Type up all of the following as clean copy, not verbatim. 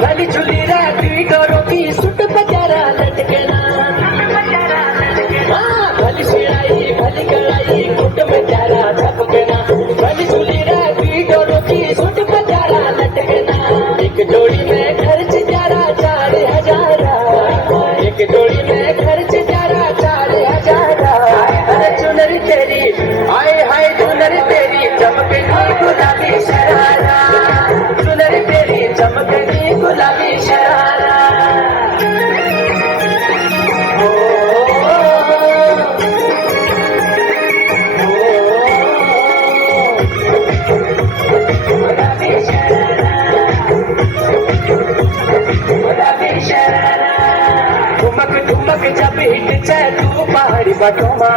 भली झुली रहती डोरों की सुट बजारा लटकना भली सिड़ाई भली कड़ाई कुट में चारा थपकना भली झुली रहती डोरों की सुट बजारा लटकना एक जोड़ी में खर्च जारा 4,000 एक जोड़ी में खर्च जारा 4,000 अरे चुनरी तेरी आए हाय चुनरी तेरी चमकनी गुलाबी शरारा चुनरी तेरी चमकनी गुलाबी शरारा ठुमक जब हिट जाए तू पहाड़ी बटोमा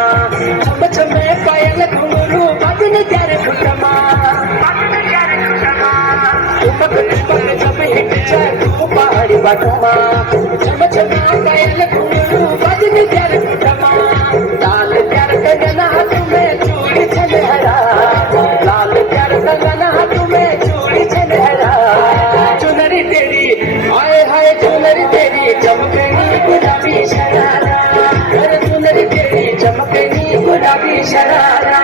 छम छमे पायल घुंगरू बदन प्यारे खुटमा ठुमक जब हिट जाए तू पहाड़ी बटोमा छम छमे पायल घुंगरू बदन प्यारे खुटमा लाल प्यार कंगना हाथ में चूड़ी छनहरा लाल प्यार कंगना हाथ में चूड़ी छनहरा चुनरी तेरी आए हाय चुनरी तेरी चमकनी गुलाबी शरारा अरे चुनरी तेरी चमकनी गुलाबी शरारा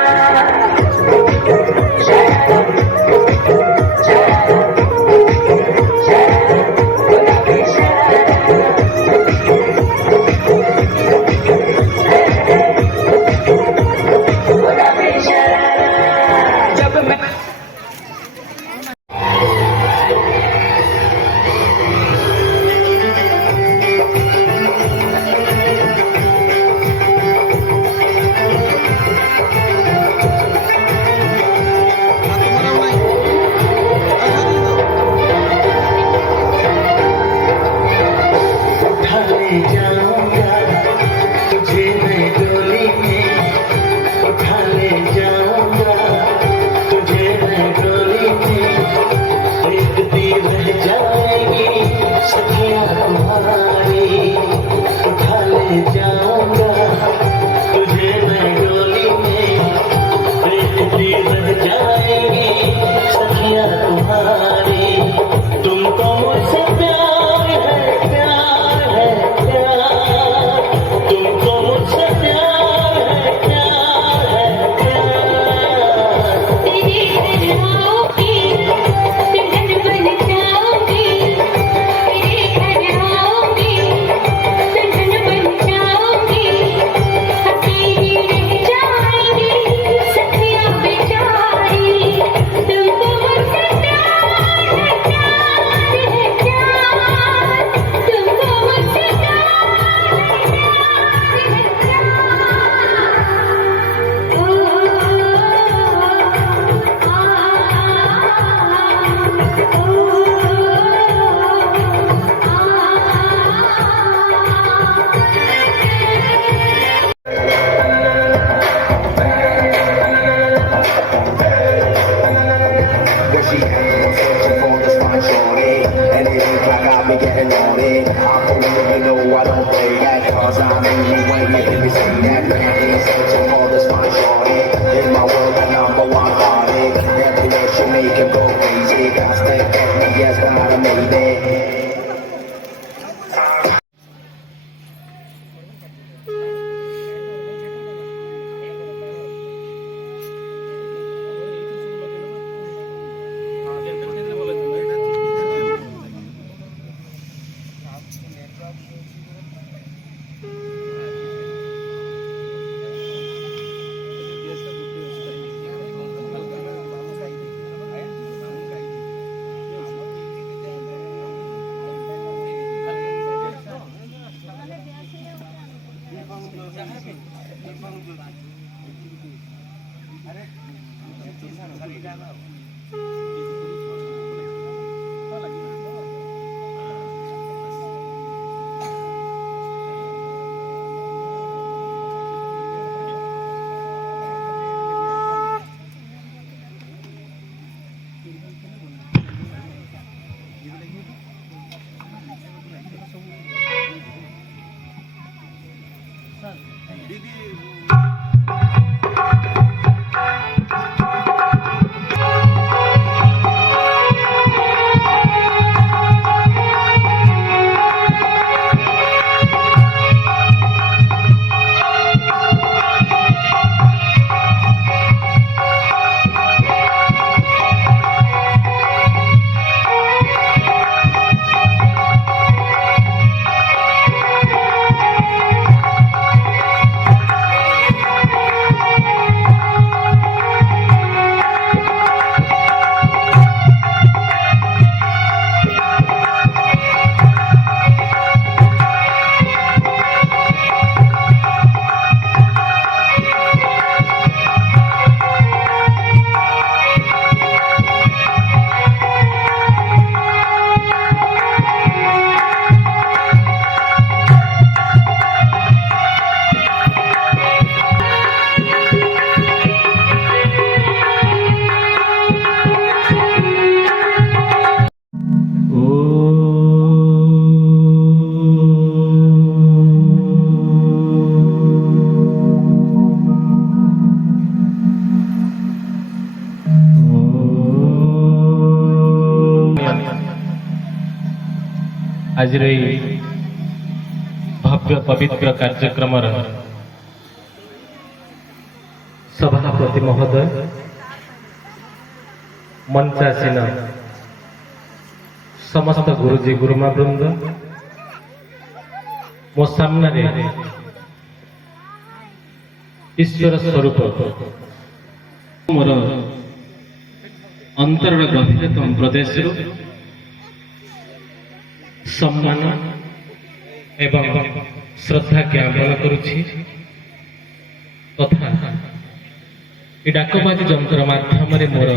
आज भव्य पवित्र कार्यक्रम सभापति महोदय मंचासीन समस्त गुरुजी गुरुमा वृंद मो सामने ईश्वर स्वरूप मोर अंतर गभीरतम प्रदेश सम्मान एवं श्रद्धा ज्ञापन करुछि तथा डाकबाजी जंत्र माध्यम मोर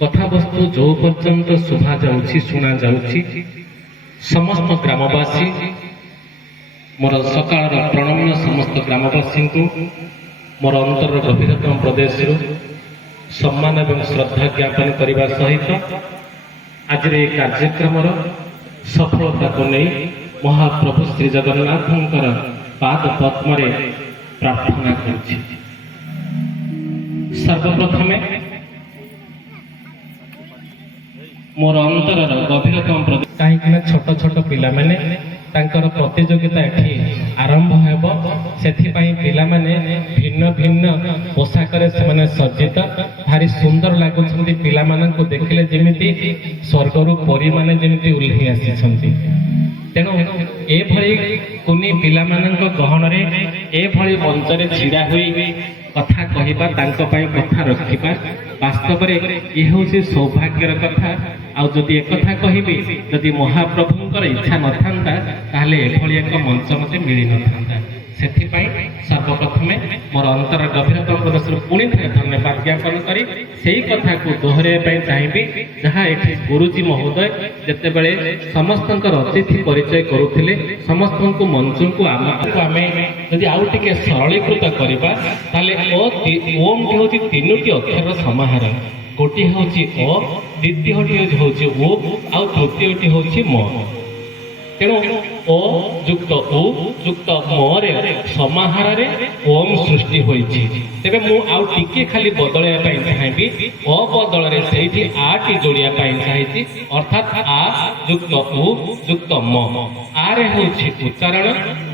कथावस्तु जो पर्यंत शुभा जाउछि शुणा जाउछि समस्त ग्रामवासी मोर सकाळ प्रणम्य समस्त ग्रामवासी को मोर अंतर गभीरतम प्रदेश सम्मान एवं श्रद्धा ज्ञापन करने सहित आज कार्यक्रम सफलता को नहीं महाप्रभु श्री जगन्नाथ पाद पद्म प्रार्थना करुछि। सर्वप्रथम मोर अंतर गभीरतम प्रदेश कहीं छोट छोट पिला माने तांकर प्रतियोगिता एठी आरंभ हेब सेथिपाई पिला माने भिन्न भिन्न पोशाक से सज्जित भारी सुंदर लगुछंती पिला माननकु देखिले जेमिति स्वर्गरु परी माने जेमिति उल्ही आसीछंती तेणु एभली कुनी पिला माननक गहन रे एभली मंच रे छिड़ा हुई कथा कहिबा तांको पई कथा रखिबा वास्तव रे ए होछि सौभाग्यर कथा आउ जदि एक कथा कहिबी जदि महाप्रभुंकर इच्छा नथांता ताहले एभली एक मंच मते मिली नथांता सेथिपाई सर्वप्रथम मोर अंतर गभीरतम प्रदेश पुणी थे धन्यवाद ज्ञापन करी सेही कथा को दोहराइबा चाहिबी जहाँ एठी गुरुजी महोदय जेतेबेले समस्तंकर अतिथि परिचय करुथिले समस्तंकु मंच को आमे यदि आउ टिके सरलीकृत करबा ताले ओम टी होची तीनोटी अक्षर समाहार गोटी होची अ द्वितीयटी होची ओ आउ तृतीयटी होची म तेणु ओ युक्त उ युक्त मरे समाहार रे ओम सृष्टि होइछि तेबे मु आउ टिके खाली बदलया पई चाहेबी अ बदल रे सेठी आ टी जोड़िया पई चाहेछि अर्थात आ युक्त उ युक्त म आ रे होछि उच्चारण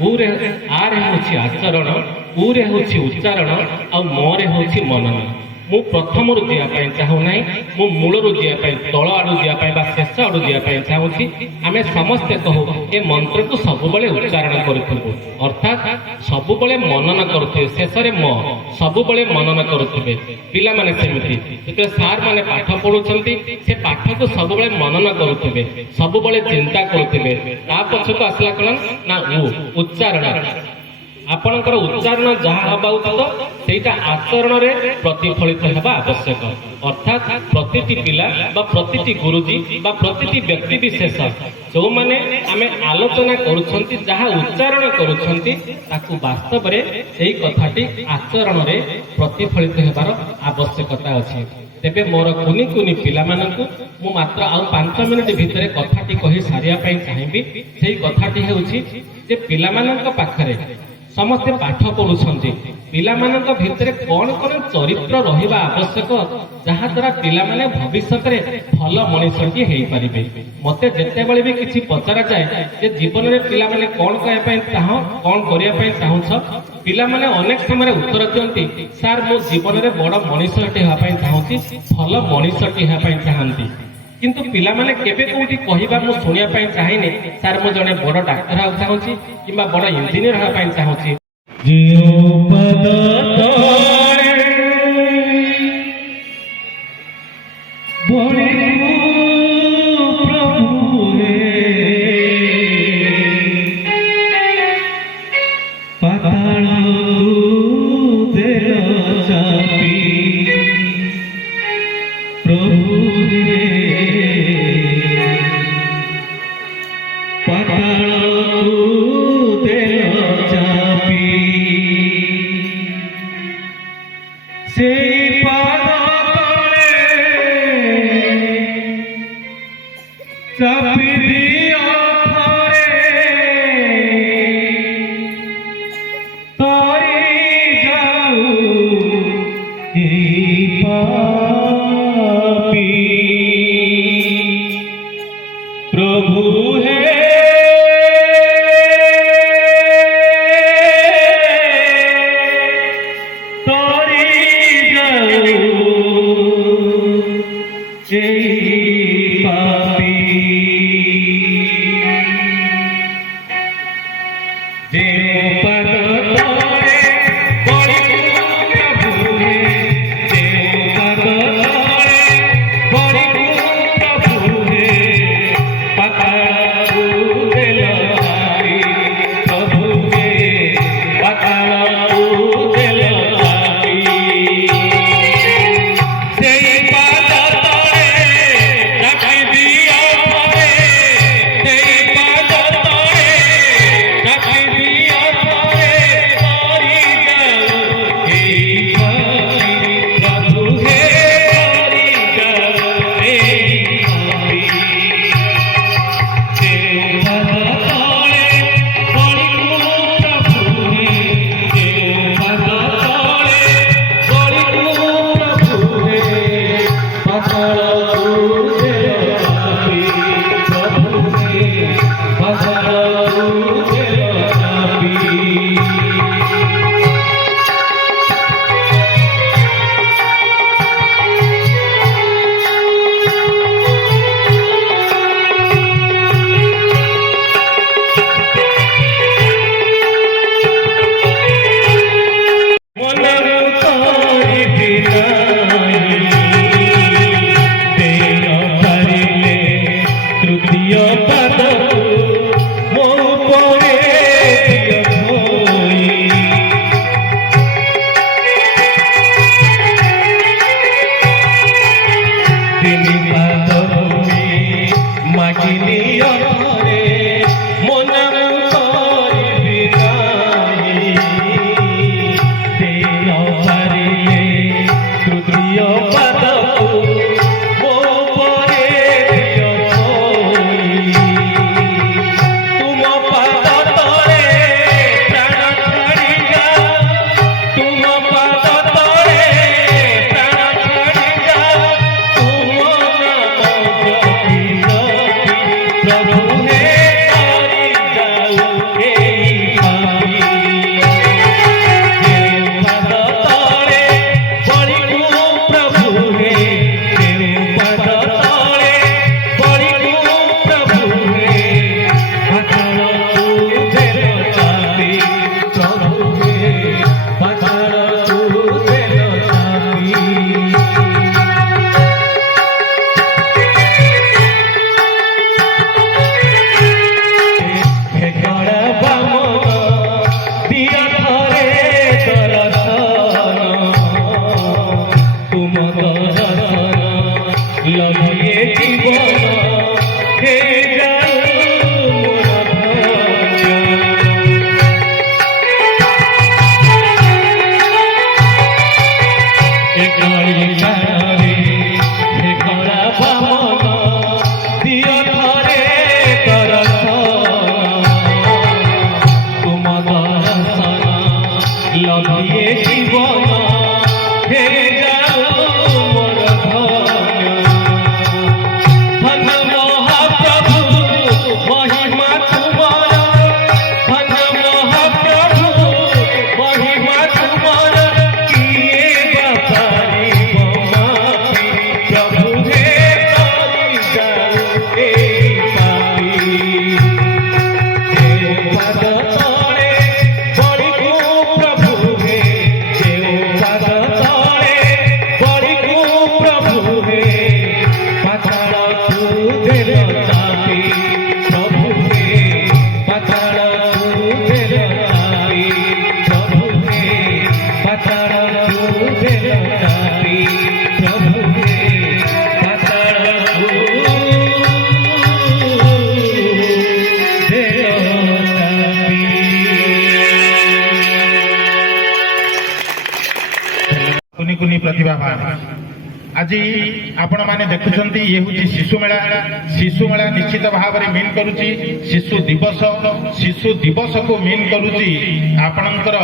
उ रे आ रे होछि आचरण उ रे होछि उच्चारण आ म रे होछि मनन मु प्रथम रु दिया पाई चाहू नाही मु मूल रु दिया पाई तळ आडू दिया पाई बा शेष आडू दिया पाई चाहूछि आमे समस्त कहू ए मंत्र को सब बेले उच्चारण करथबो अर्थात सब बेले मनन करथे शेष रे म सब बेले मनन करथबे पिला माने सेमिति जेते सार माने पाठ पढुछंती से पाठ को सब बेले मनन करथबे सब बेले चिंता करथबे ता पछको आसला कलन ना उ उच्चारण आपणकर उच्चारण जहाँ हवा उचित सेटा आचरण रे प्रतिफलित हेबा आवश्यक अर्थात प्रतिटी पिला बा प्रतिटी गुरुजी बा प्रतिटी व्यक्ति विशेष जो माने आमे आलोचना करूछंती जहाँ उच्चारण करूछंती ताकू वास्तव रे एई कथाटी आचरण रे प्रतिफलित हेबार आवश्यकता अछि तेबे मोर कुनी कुनी पिला मानकु मु मात्र आउ 5 मिनिट भितरे कथाटी कहि सारिया पई चाहिबी सेई कथाटी हेउछि जे पिला मानक पाखरे समस्ते पाठ पढ़ुछंती पिला मानक भितरे कौन कौन चरित्र रहिबा आवश्यक जहा द्वारा पिला माने भविष्य रे भल मनुष्यटी हेई परिबे मते जेते बेले भी किछि पचरा जाय जे जीवन रे पिला माने कौन कहय पय चाहो कौन करिया पय चाहूछ पिला माने अनेक समय उत्तर दियंती सर मो जीवन रे बड़ मनुष्यटी हेबा पय चाहूची भल मनुष्यटी हेबा पय चाहंती किंतु पिला माने केबे कोठी कहिबा मु सुनिया पय चाहिने सर मु जने बड़ डाक्टर हो चाहूची किबा बड़ इंजीनियर हो पय चाहूची जियो पद तोरे बोले प्रभु रे पाताल देल चापी प्रभु प्रभु है ଦିଅ ଥରେ ମୋ ନାମ କରିବି ନାହିଁ ଦେଇ ନ ପାରିଲେ ତୃତୀୟ ପାଦକୁ ମୋ ଉପରେ ଦିଅ ଥୋଇ ତୁମ ପାଦ ତଳେ ପ୍ରାଣ ଛାଡ଼ିଯା ତୁମ ପାଦ ତଳେ ପ୍ରାଣ ଛାଡ଼ିଯା ତୁମ ନାମ ଜପି ଜପି ପ୍ରଭୁ ହେ କରି ଯାଉ ଏଇ ପାପୀ ଯେଉଁ ପାଦ ତଳେ ପଡ଼ିକୁ ପ୍ରଭୁ ହେ ଯେଉଁ ପାଦ ତଳେ ପଡ଼ିକୁ ପ୍ରଭୁ ହେ ପାତାଳ ତୁଝେର ଚାପି ପ୍ରଭୁ ହେ ପାତାଳ ତୁଝେର ଚାପି ହେ କଳା ବାମନ ଦିଅ ଥରେ ଦର୍ଶନ ତୁମ ଦର୍ଶନ ଲଭିଏ ଜୀବନ ହେ ଯାଉ ମୋର ଧନ୍ୟ ଏ କଳି କାଳରେ ହେ କଳା ବାମନ ଦିଅ ଥରେ ଦର୍ଶନ ତୁମ ଦର୍ଶନ ଲଭିଏ ଜୀବନ ହେ ଯାଉ ମୋର ଧନ୍ୟ ଧନ୍ୟ ମହାପ୍ରଭୁ ମହିମା ତୁମର ଧନ୍ୟ ମହାପ୍ରଭୁ ମହିମା ତୁମର କିଏ ବାପାରିବ ମାପି ପ୍ରଭୁ ହେ କରି ଯାଉ ଏଇ ପାପୀ ଯେଉଁ ପାଦ ତଳେ ପଡ଼ିକୁ ପ୍ରଭୁ ହେ ଯେଉଁ ପାଦ ତଳେ ପଡ଼ିକୁ ପ୍ରଭୁ ହେ ପାତାଳ ତୁଝେର ଚାପି ପ୍ରଭୁ ହେ ପାତାଳ ତୁଝେର ଚାପି ପ୍ରଭୁ ହେ ପାତାଳ ତୁଝେର ଚାପି ପ୍ରଭୁ ହେ ପାତାଳ କୁନି କୁନି ପ୍ରତିଭାବାନ ଆଜି ଆପଣମାନେ ଦେଖୁଛନ୍ତି ଇଏ ହେଉଛି ଶିଶୁ ମେଳା ନିଶ୍ଚିତ ଭାବରେ ମିନ୍ କରୁଛି ଶିଶୁ ଦିବସକୁ ମିନ୍ କରୁଛି ଆପଣଙ୍କର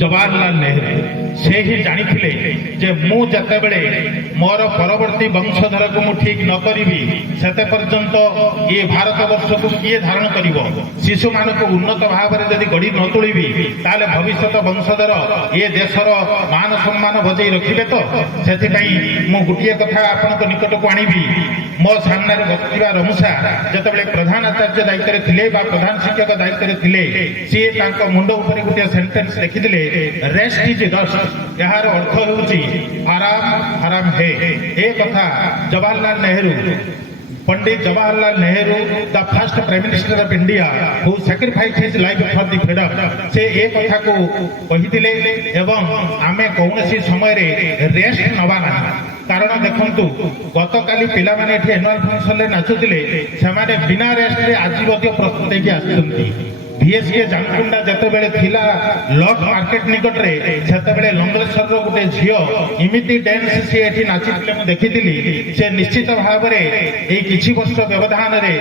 ଜବାହରଲାଲ ନେହେରୁ ସେ ହିଁ ଜାଣିଥିଲେ ଯେ ମୁଁ ଯେତେବେଳେ ମୋର ପରବର୍ତ୍ତୀ ବଂଶଧରକୁ ମୁଁ ଠିକ ନ କରିବି ସେତେ ପର୍ଯ୍ୟନ୍ତ ଇଏ ଭାରତ ବର୍ଷକୁ କିଏ ଧାରଣ କରିବ ଶିଶୁମାନଙ୍କୁ ଉନ୍ନତ ଭାବରେ ଯଦି ଗଢ଼ି ନ ତୋଳିବି ତାହେଲେ ଭବିଷ୍ୟତ ବଂଶଧର ଏ ଦେଶର ମାନ ସମ୍ମାନ ବଜାଇ ରଖିବେ ତ ସେଥିପାଇଁ ମୁଁ ଗୋଟିଏ କଥା ଆପଣଙ୍କ ନିକଟକୁ ଆଣିବି ମୋ ସାମ୍ନାରେ ବସିଥିବା ରମୁଷା ଯେତେବେଳେ ପ୍ରଧାନ ଆଚାର୍ଯ୍ୟ ଦାୟିତ୍ୱରେ ଥିଲେ ବା ପ୍ରଧାନ ଶିକ୍ଷକ ଦାୟିତ୍ୱରେ ଥିଲେ ସିଏ ତାଙ୍କ ମୁଣ୍ଡ ଉପରେ ଗୋଟିଏ ସେଣ୍ଟେନ୍ସ ଲେଖିଥିଲେ ରେଷ୍ଟ ଇଜ ଡଷ୍ଟ ଏହାର ଅର୍ଥ ହେଉଛି ଆରାମ ଆରାମ ହେ ଏ କଥା Jawaharlal Nehru Pandit Jawaharlal Nehru, the first Prime Minister of India, who sacrificed his life for the freedom, से ए कथा को कहिथिले एवं आमे कौनसी समय रे रेस्ट नबा नाही कारण देखंतु गतकाली पिला माने एठी एनुअल फंक्शन रे नाचुथिले सेमाने बिना रेस्ट रे आज मध्ये प्रस्तुत हेकी आछंती VSK जानकुंडा जेतेबेले थिला लॉक मार्केट निकट रे सेतेबेले लंगलेश्वर रो गुटे झियो इमिति डांस से एठी नाचिथिले मु देखिथिली से निश्चित भाबरे ए किछि वर्ष व्यवधान रे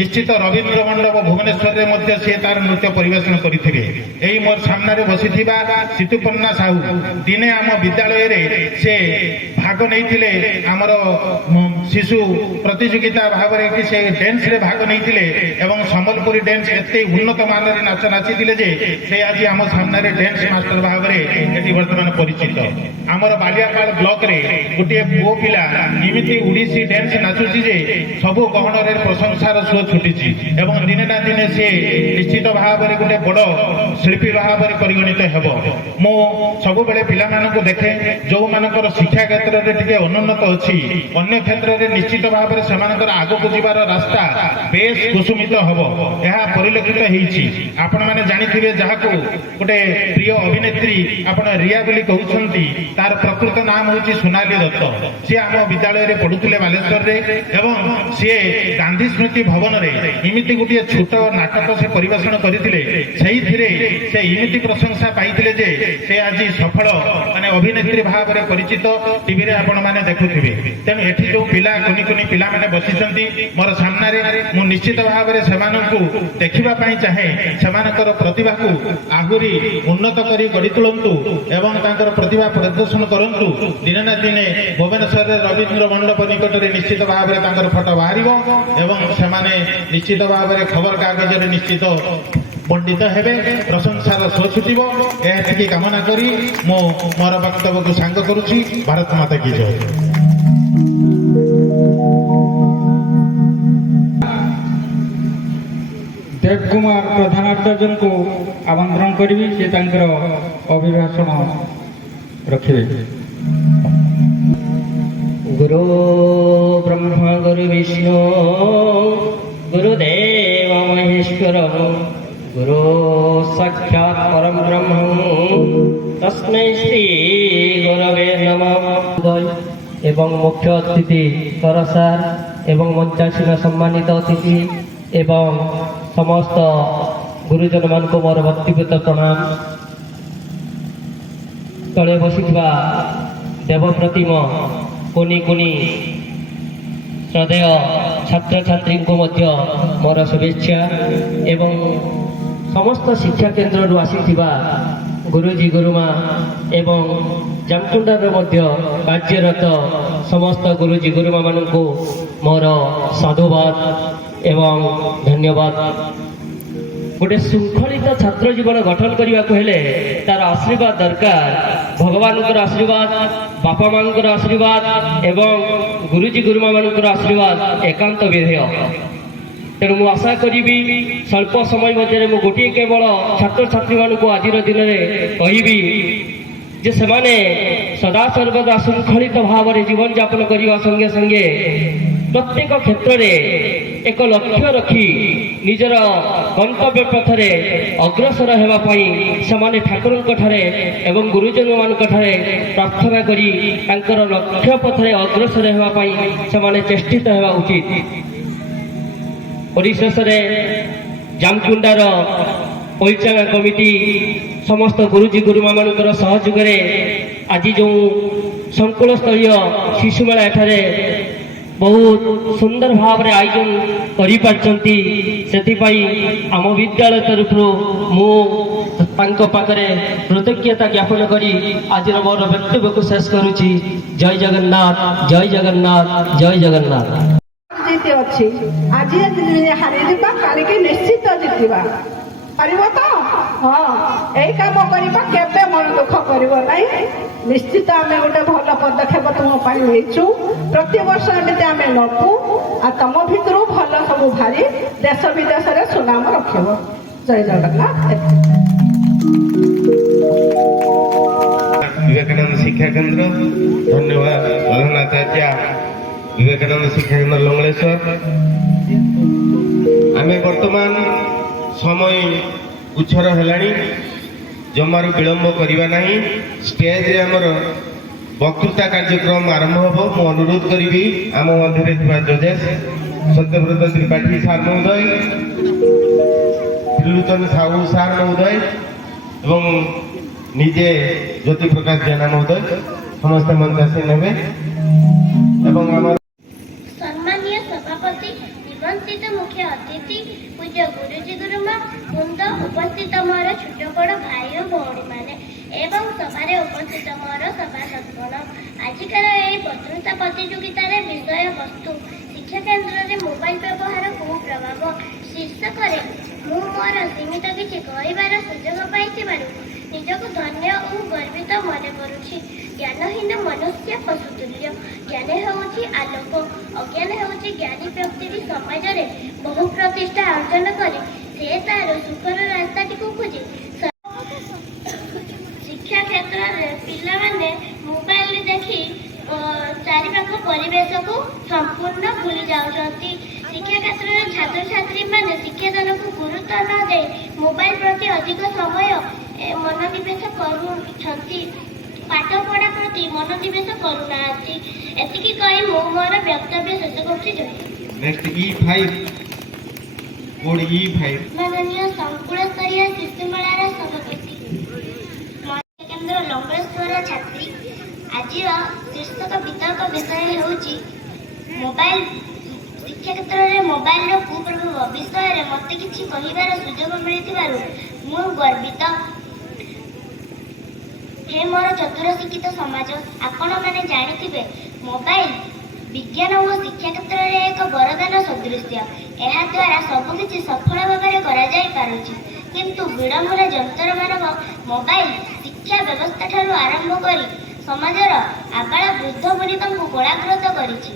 निश्चित रविंद्र मंडप भुवनेश्वर रे मध्ये से तार नृत्य परिवेषण करिथिबे एई मोर सामने रे बसिथिबा सितुपन्ना साहू दिने आम विद्यालय रे से भाग नैथिले हमर शिशु प्रतियोगिता भाबरे कि से डांस रे भाग नैथिले एवं संबलपुरी डांस एते उन्नत रे नाच नाचिथिले जे से आज आम सामने डांस मास्टर भाव में ये वर्तमान परिचित आमर बालियापाल ब्लॉक रे गोटे पुओ पिला इमिति ओडिसी डांस नाचुची जे सबु गहन रे प्रशंसार सुर छुटी एवं दिने ना दिने से निश्चित भाव में गोटे बड़ शिल्पी भाव में परिगणित हेबो मो सब बेले पिला मानकु देखे जो मानकर शिक्षा क्षेत्र रे टिके अनुन्नत अछि अन्य क्षेत्र ଫଳରେ ନିଶ୍ଚିତ ଭାବରେ ସେମାନଙ୍କର ଆଗକୁ ଯିବାର ରାସ୍ତା ବେଶ କୁସୁମିତ ହବ, ଏହା ପରିଲକ୍ଷିତ ହେଇଛି। ଆପଣମାନେ ଜାଣିଥିବେ ଯାହାକୁ ଗୋଟେ ପ୍ରିୟ ଅଭିନେତ୍ରୀ ଆପଣ ରିୟା ବୋଲି କହୁଛନ୍ତି, ତାର ପ୍ରକୃତ ନାମ ହେଉଛି ସୋନାଲି ଦତ୍ତ। ସିଏ ଆମ ବିଦ୍ୟାଳୟରେ ପଢୁଥିଲେ ବାଲେଶ୍ୱରରେ ଏବଂ ସିଏ ଗାନ୍ଧୀ ସ୍ମୃତି ଭବନରେ ଏମିତି ଗୋଟିଏ ଛୋଟ ନାଟକ ସେ ପରିବେଷଣ କରିଥିଲେ। ସେଇଥିରେ ସେ ଏମିତି ପ୍ରଶଂସା ପାଇଥିଲେ ଯେ ସେ ଆଜି ସଫଳ ଅଭିନେତ୍ରୀ ଭାବରେ ପରିଚିତ, ଟିଭିରେ ଆପଣମାନେ ଦେଖୁଥିବେ। ତେଣୁ ଏଠି ଯୋଉ ପିଲା କୁନି କୁନି ପିଲାମାନେ ବସିଛନ୍ତି ମୋର ସାମ୍ନାରେ, ମୁଁ ନିଶ୍ଚିତ ଭାବରେ ସେମାନଙ୍କୁ ଦେଖିବା ପାଇଁ ଚାହେଁ। ସେମାନଙ୍କର ପ୍ରତିଭାକୁ ଆହୁରି ଉନ୍ନତ କରି ଗଢି ତୁଳନ୍ତୁ ଏବଂ ତାଙ୍କର ପ୍ରତିଭା ପ୍ରଦର୍ଶନ କରନ୍ତୁ। ଦିନେ ନା ଦିନେ ଭୁବନେଶ୍ୱରରେ ରବୀନ୍ଦ୍ର ମଣ୍ଡପ ନିକଟରେ ନିଶ୍ଚିତ ଭାବରେ ତାଙ୍କର ଫଟୋ ବାହାରିବ ଏବଂ ସେମାନେ ନିଶ୍ଚିତ ଭାବରେ ଖବର କାଗଜରେ ନିଶ୍ଚିତ ପଣ୍ଡିତ ହେବେ, ପ୍ରଶଂସାର ସୁଅ ଛୁଟିବ। ଏତିକି କାମନା କରି ମୁଁ ମୋର ବକ୍ତବ୍ୟକୁ ସାଙ୍ଗ କରୁଛି। ଭାରତ ମାତା କି ଜୟ। ଦେବ କୁମାର ପ୍ରଧାନାଚାର୍ଯ୍ୟଙ୍କୁ ଆମନ୍ତ୍ରଣ କରିବି, ସେ ତାଙ୍କର ଅଭିଭାଷଣ ରଖିବେ। गुरु ब्रह्मा गुरु विष्णु गुरुदेव महेश्वर गुरु साक्षात् परम ब्रह्म तस्मै श्री गुरवे नमः। एवं मुख्य अतिथि सरसार एवं मंचासीन सम्मानित अतिथि एवं समस्त गुरुजन मान को मोर व्यक्तिगत प्रणाम। तले बसिथिबा देव प्रतिम कुनी कुनी श्रद्धेय छात्र छात्री को मध्य मोर शुभेच्छा एवं समस्त शिक्षा केन्द्र आसीथिबा गुरुजी गुरुमा एवं जामकुंडार मध्य कार्यरत समस्त गुरुजी गुरुमा मानू मोर साधुवाद एवं धन्यवाद। गोटे शृंखलित छात्र जीवन गठन करने को हेले तार आशीर्वाद दरकार। भगवान आशीर्वाद, बापा मांकर आशीर्वाद एवं गुरुजी गुरुमा मानकर आशीर्वाद एकांत विधेय। तेणु मु आशा करी स्वल्प समय मध्य गोटे केवल छात्र छात्री मानक आज दिन में कहबी जे सेमाने सदा सर्वदा शृंखलित भाव में जीवन यापन करने संगे संगे प्रत्येक क्षेत्र में एक लक्ष्य रखी निजर गंतव्य पथरे अग्रसर होगापाई से ठाकुर एवं गुरुजन मान प्रार्थना करी लक्ष्य पथरे अग्रसर होगापाई से चेष्टित होगा उचित। परिशेष जामकुंडार पैचांगा कमिटी समस्त गुरुजी गुरुमा मानकर सहयोग आज जो संकुल स्तरीय शिशु मेला एठारे बहुत सुंदर भाव में आयोजन करिपारछंती। सेथिपाई आम विद्यालय तरफ पाखरे कृतज्ञता ज्ञापन करी आज मोर वक्तव्य को शेष करुची। जय जगन्नाथ, जय जगन्नाथ, जय जगन्नाथ। जीती अच्छी आज हारी जीवा काली की निश्चित जीतवा पारिब तो हाँ यही कम करवा केवे मन दुख कर निश्चित आम गोटे भल पदक्षेप तुम लेचु। प्रति वर्ष एमती आम नबू आ तुम भितर भल सब भारी देश विदेश में सुनाम रखब। जय जगन्नाथ। विवेकानंद शिक्षा केंद्र धन्यवाद प्रधानाचार्य विवेकानंद शिक्षा केंद्र लंगलेश्वर। आम वर्तमान समय उच्छर है जमार विलंब करवा ना स्टेज आमर वक्तृता कार्यक्रम आरंभ हम। मु अनुरोध करी आम मध्य जजेस सत्यव्रत त्रिपाठी सार महोदय, त्रिलोचन साहू सार महोदय एवं निजे ज्योति प्रकाश जेना महोदय समस्त मंच आसी ने सम्मानीय सभापति निमंत्रित मुख्य अतिथि पूज्य गुरुजी गुरुमा वृंद उपस्थित मोर छोट बड़ भाई और भौणी मैंने एवं सभारे उपस्थित मोर सभासदगण आजिकार यह वक्तृता प्रतियोगितार विषय वस्तु शिक्षा केन्द्र में मोबाइल व्यवहार कुप्रभाव शीर्षक मु मोर सीमित किसी कहबार सुजोग पाई निजक धन्य और गर्वित मन करुछि। ज्ञानहीन मनुष्य पशुतुल्य। ज्ञान होउछि आलोक, अज्ञान होउछि ज्ञानी व्यक्ति समाज में बहु प्रतिष्ठा अर्जन करे से तार सुखर रास्ताटी को खोजे। शिक्षा क्षेत्र में पिला माने मोबाइल देखी चारिपाख परिवेश को ସମ୍ପୂର୍ଣ୍ଣ ଭୁଲି ଯାଉଛନ୍ତି। ଶିକ୍ଷା କ୍ଷେତ୍ରରେ ଛାତ୍ରଛାତ୍ରୀମାନେ ଶିକ୍ଷାଦାନକୁ ଗୁରୁତ୍ୱ ନ ଦେଇ ମୋବାଇଲ ପ୍ରତି ଅଧିକ ସମୟ ମନୋନିବେଶ କରୁଛନ୍ତି, ପାଠପଢ଼ା ପ୍ରତି ମନୋନିବେଶ କରୁନାହାନ୍ତି। ଏତିକି କହି ମୁଁ ମୋର ବକ୍ତବ୍ୟ ଶେଷ କରୁଛି। ନେକ୍ସଟ E5 କୋଡ୍ E5 ମାନନୀୟ ସଂକୁଳସ୍ତରୀୟ ଶିଶୁମେଳାର ସଭାପତି କେନ୍ଦ୍ର ଲଙ୍ଗଳେଶ୍ୱର ଛାତ୍ରୀ, ଆଜିର ଶୀର୍ଷକ ବିତର୍କ ବିଷୟ ହେଉଛି ମୋବାଇଲ। ଶିକ୍ଷା କ୍ଷେତ୍ରରେ ମୋବାଇଲର କୁପ୍ରଭାବ ବିଷୟରେ ମୋତେ କିଛି କହିବାର ସୁଯୋଗ ମିଳିଥିବାରୁ ମୁଁ ଗର୍ବିତ। ହେ ମୋର ଚତୁର ଶିକ୍ଷିତ ସମାଜ, ଆପଣମାନେ ଜାଣିଥିବେ ମୋବାଇଲ ବିଜ୍ଞାନ ଓ ଶିକ୍ଷା କ୍ଷେତ୍ରରେ ଏକ ବରଦାନ ସଦୃଶ୍ୟ। ଏହାଦ୍ୱାରା ସବୁକିଛି ସଫଳ ଭାବରେ କରାଯାଇ ପାରୁଛି। କିନ୍ତୁ ବିଡ଼ମ୍ବନା ଯନ୍ତ୍ରମାନବ ମୋବାଇଲ ଶିକ୍ଷା ବ୍ୟବସ୍ଥାଠାରୁ ଆରମ୍ଭ କରି ସମାଜର ଆବାଳ ବୃଦ୍ଧ ବନିତାଙ୍କୁ ଗୋଳାଗ୍ରତ କରିଛି।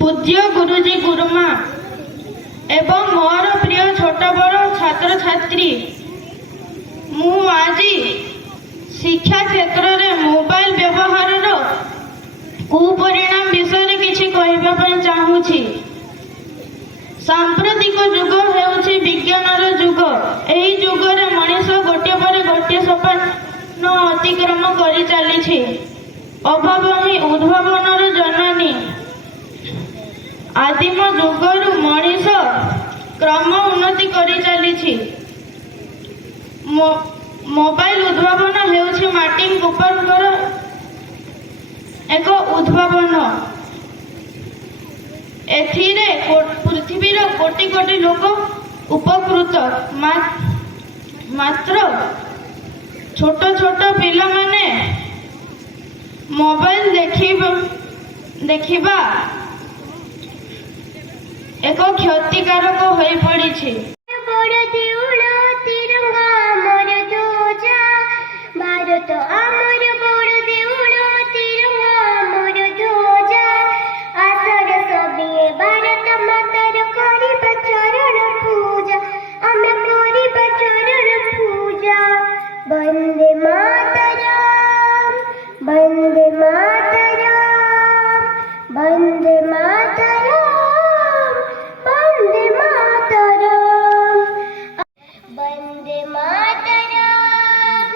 ପୂଜ୍ୟ ଗୁରୁଜୀ ଗୁରୁମା ଏବଂ ମୋର ପ୍ରିୟ ଛୋଟ ବଡ଼ ଛାତ୍ରଛାତ୍ରୀ, ମୁଁ ଆଜି ଶିକ୍ଷା କ୍ଷେତ୍ରରେ ମୋବାଇଲ ବ୍ୟବହାରର କୁପରିଣାମ ବିଷୟରେ କିଛି କହିବା ପାଇଁ ଚାହୁଁଛି। ସାମ୍ପ୍ରତିକ ଯୁଗ ହେଉଛି ବିଜ୍ଞାନର ଯୁଗ। ଏହି ଯୁଗରେ ମଣିଷ ଗୋଟିଏ ପରେ ଗୋଟିଏ ସୋପାନ ଅତିକ୍ରମ କରି ଚାଲିଛି। ଅଭାବ ହିଁ ଉଦ୍ଭାବନର ଜନନୀ। ଆଦିମ ଯୁଗରୁ ମଣିଷ କ୍ରମ ଉନ୍ନତି କରି ଚାଲିଛି। ମୋବାଇଲ ଉଦ୍ଭାବନ ହେଉଛି ମାର୍ଟିନ କୁପରଙ୍କର ଏକ ଉଦ୍ଭାବନ। ଏଥିରେ ପୃଥିବୀର କୋଟି କୋଟି ଲୋକ ଉପକୃତ। ମାତ୍ର ଛୋଟ ଛୋଟ ପିଲାମାନେ ମୋବାଇଲ ଦେଖିବା ଏକ କ୍ଷତିକାରକ ହୋଇପଡ଼ିଛି। ଭାରତ ଆମର ବଡ଼ ଦେଉଳ, ତିରଙ୍ଗା ଆମର ଧ୍ୱଜା। ଆଷାଢ଼ ସବିଏ ଭାରତ ମାତାର କରିବା ଚରଣ ପୂଜା, ଆମେ କରିବା ଚରଣ ପୂଜା। ବନ୍ଦେ ମାତରମ୍, ବନ୍ଦେ ମାତରମ୍, ବନ୍ଦେ ମାତରମ୍, ବନ୍ଦେ ମାତରମ୍, ବନ୍ଦେ ମାତରମ୍,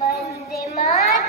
ବନ୍ଦେ ମାତରମ୍।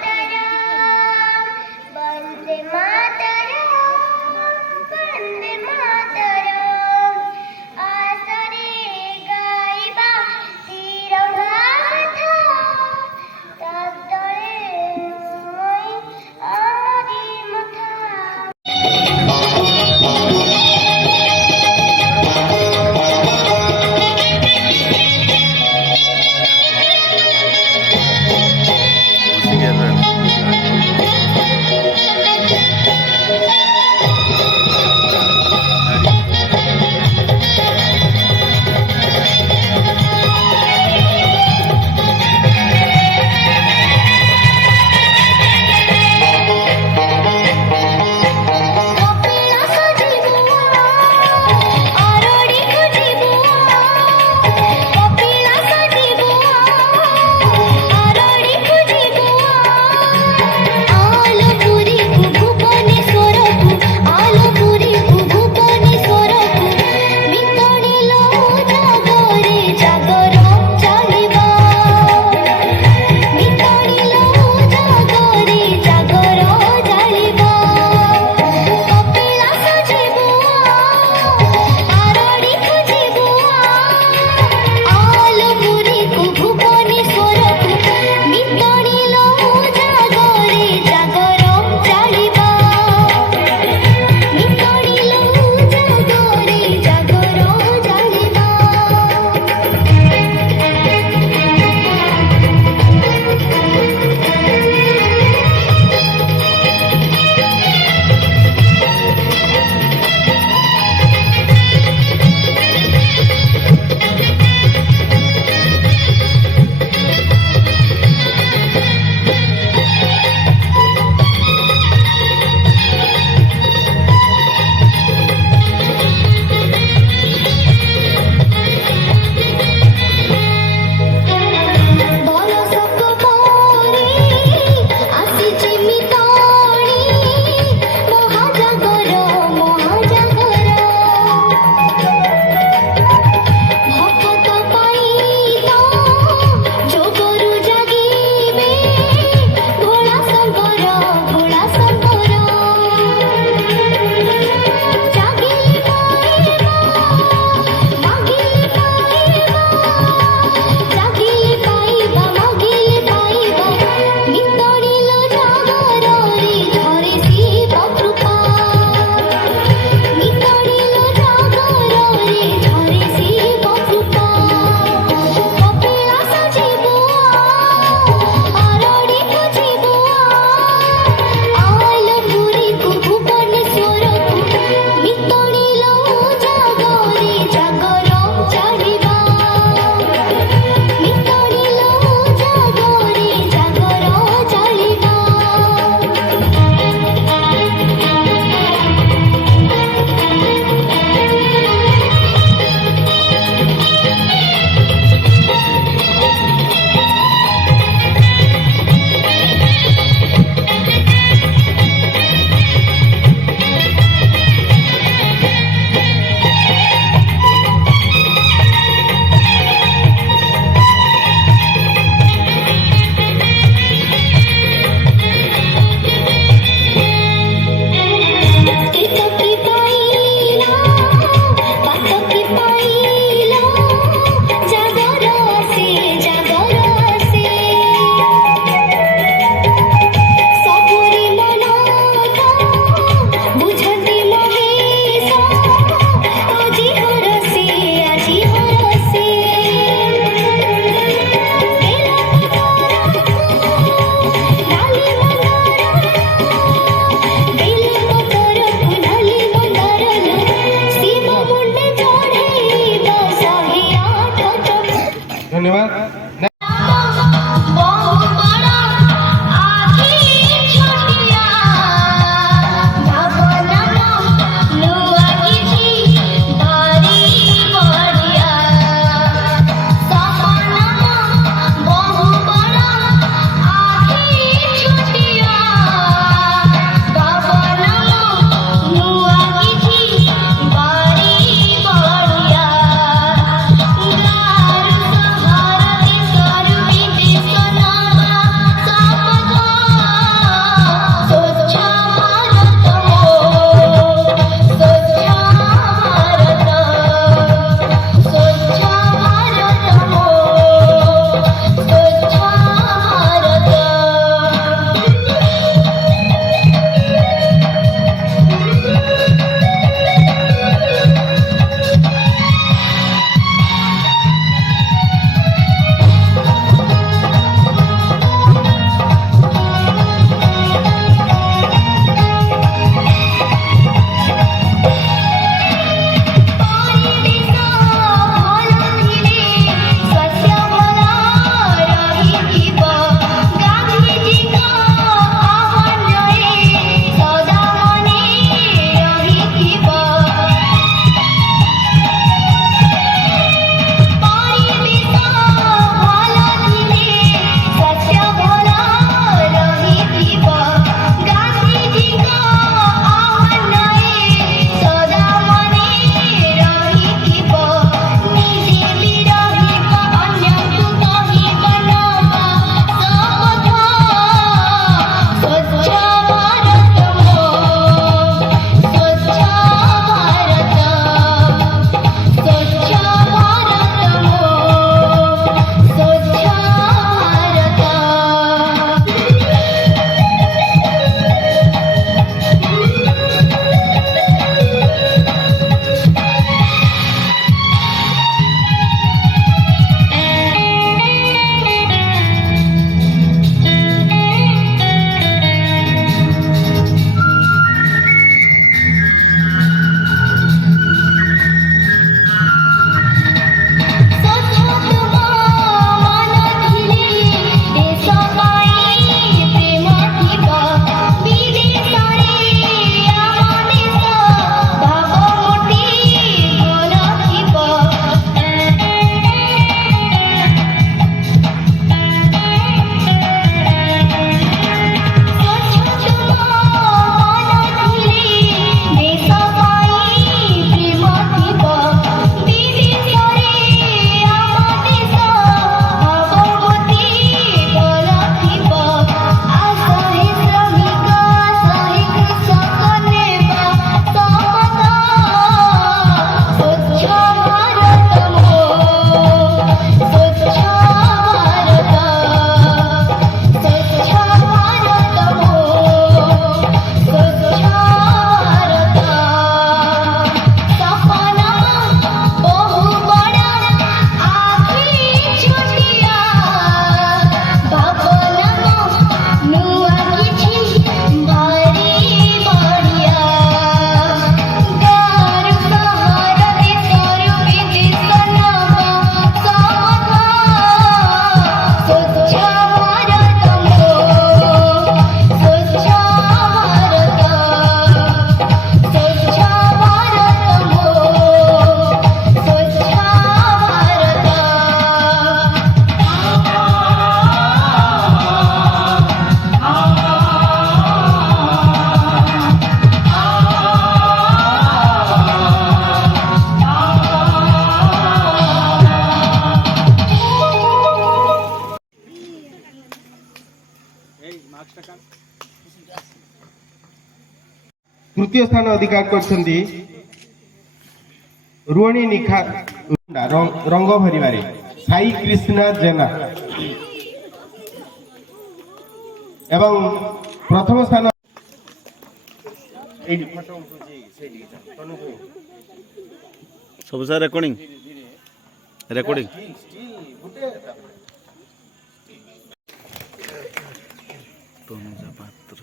ତୃତୀୟ ସ୍ଥାନ ଅଧିକାର କରିଛନ୍ତି ରୋହିଣୀ ନିଖା ରଙ୍ଗ ଭରିବାରେ ସାଇ କୃଷ୍ଣା ଜେନା ଏବଂ ପ୍ରଥମ ସ୍ଥାନ ସବୁ ସାର୍ ରେକର୍ଡିଂ ତନୁଜା ପାତ୍ର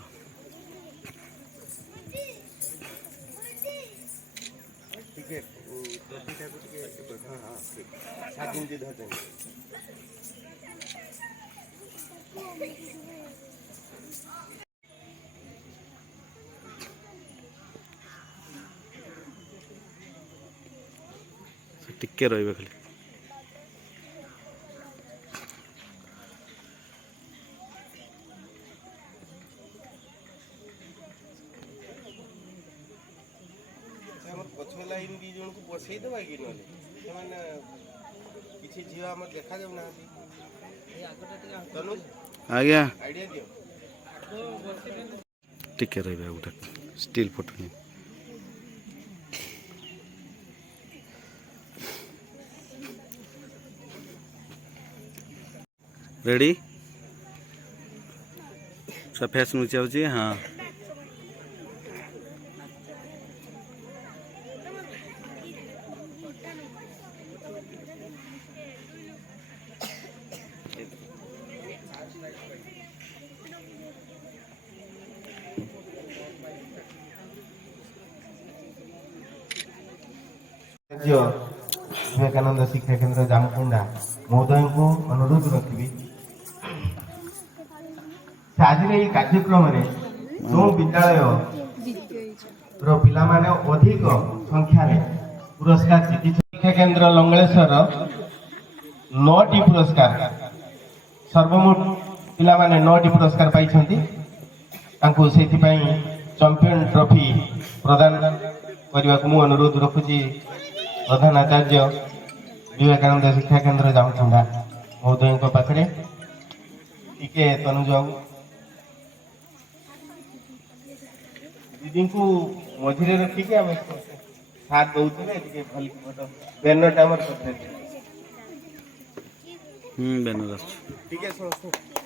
ଟିକେ ରହିବେ ଖାଲି ପଛ ଲାଇନ୍ ଦି ଜଣଙ୍କୁ ବସେଇ ଦେବା କି ନହେଲେ ସେମାନେ କିଛି ଝିଅ ଆମର ଦେଖା ଯାଉନାହାନ୍ତି ଆଜ୍ଞା ଆଇଡ଼ିଆ ଦିଅ ଟିକେ ରହିବେ ଆଉ ଗୋଟେ ଷ୍ଟିଲ୍ ଫଟୋ ନେଇ रेडी सब फेस नुचा होची हाँ विवेकानंद शिक्षा केन्द्र जामकुंडा महोदय को अनुरोध रखी आज कार्यक्रम जो विद्यालय पाने अधिक संख्यार पुरस्कार जीति शिक्षा केन्द्र लंगलेश्वर 9टी पुरस्कार सर्वमोट पिला माने 9टी पुरस्कार पाई चैंपियन ट्रॉफी प्रदान करने को अनुरोध रखुची प्रधान आचार्य विवेकानंद शिक्षा केन्द्र जामकुंडा महोदय पाखे टिके तनुज दीदी को मझे रखिक साथ दौते भल बैनर टाइम बैनर ठीक है।